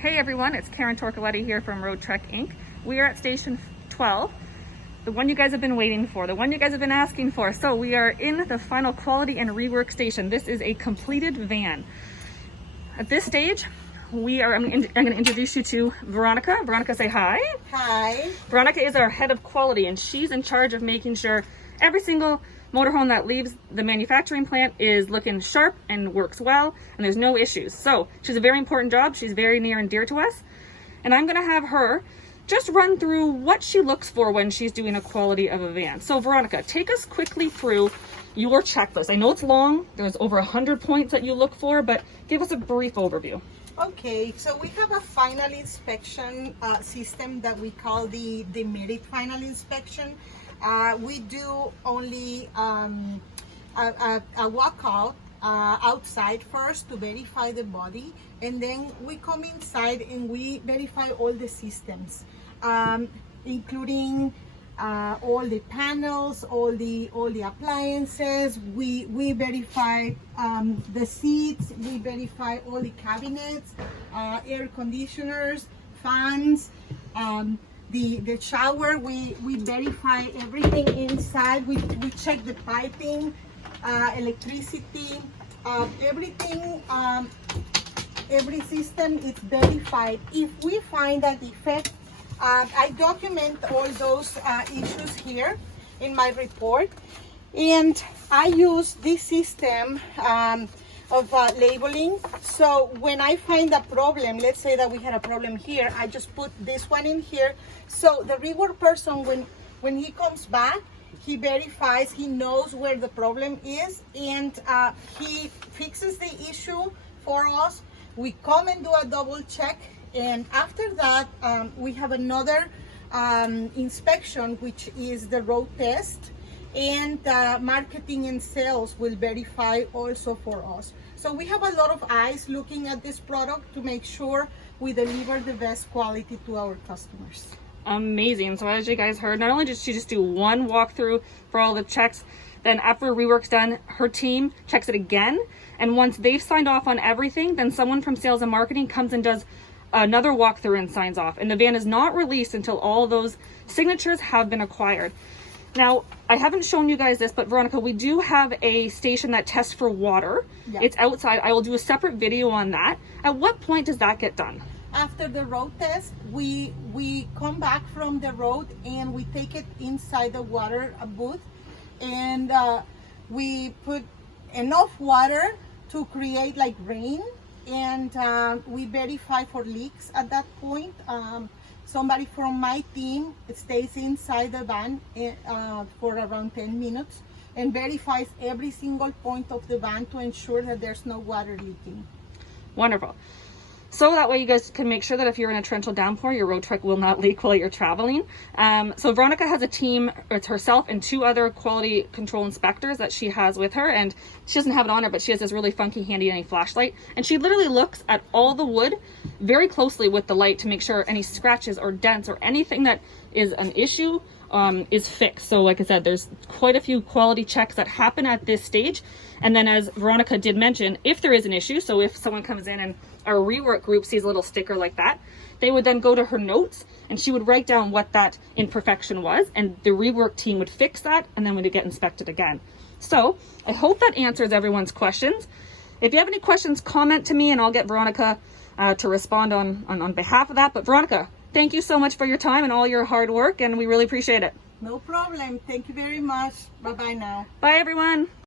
Hey everyone, it's Karen Torcoletti here from Roadtrek Inc. We are at station 12, the one you guys have been waiting for, the one you guys have been asking for. So we are in the final quality and rework station. This is a completed van. At this stage, I'm going to introduce you to Veronica. Veronica, say hi. Hi. Veronica is our head of quality, and she's in charge of making sure every single motorhome that leaves the manufacturing plant is looking sharp and works well, and there's no issues. So she's a very important job. She's very near and dear to us. And I'm going to have her just run through what she looks for when she's doing a quality of a van. So Veronica, take us quickly through your checklist. I know it's long. There's over 100 points that you look for, but give us a brief overview. Okay, so we have a final inspection system that we call the merit final inspection. We do only a walkout outside first to verify the body, and then we come inside and we verify all the systems, including all the panels, all the appliances. We verify the seats, we verify all the cabinets, air conditioners, fans, the shower. We verify everything inside. We check the piping, electricity, everything. Every system is verified. If we find a defect, I document all those issues here in my report, and I use this system of labeling. So when I find a problem, let's say that we had a problem here, I just put this one in here. So the rework person, when he comes back, he verifies, he knows where the problem is, and he fixes the issue for us. We come and do a double check, and after that we have another inspection, which is the road test, and marketing and sales will verify also for us. So we have a lot of eyes looking at this product to make sure we deliver the best quality to our customers. Amazing. So as you guys heard, not only did she just do one walkthrough for all the checks, then after rework's done, her team checks it again, and once they've signed off on everything, then someone from sales and marketing comes and does another walkthrough and signs off, and the van is not released until all those signatures have been acquired. Now, I haven't shown you guys this, but Veronica, we do have a station that tests for water. Yeah. It's outside. I will do a separate video on that. At what point does that get done? After the road test, we come back from the road and we take it inside the water booth, and we put enough water to create like rain, and we verify for leaks at that point. Somebody from my team stays inside the van for around 10 minutes and verifies every single point of the van to ensure that there's no water leaking. Wonderful. So that way you guys can make sure that if you're in a torrential downpour, your Roadtrek will not leak while you're traveling. So Veronica has a team, it's herself and two other quality control inspectors that she has with her, and she doesn't have it on her, but she has this really funky handy dandy flashlight, and she literally looks at all the wood very closely with the light to make sure any scratches or dents or anything that is an issue is fixed. So like I said, there's quite a few quality checks that happen at this stage. And then as Veronica did mention, if there is an issue, so if someone comes in and our rework group sees a little sticker like that, they would then go to her notes and she would write down what that imperfection was, and the rework team would fix that, and then would get inspected again. So I hope that answers everyone's questions. If you have any questions, comment to me and I'll get Veronica to respond on behalf of that. But Veronica, thank you so much for your time and all your hard work, and we really appreciate it. No problem. Thank you very much. Bye-bye now. Bye everyone.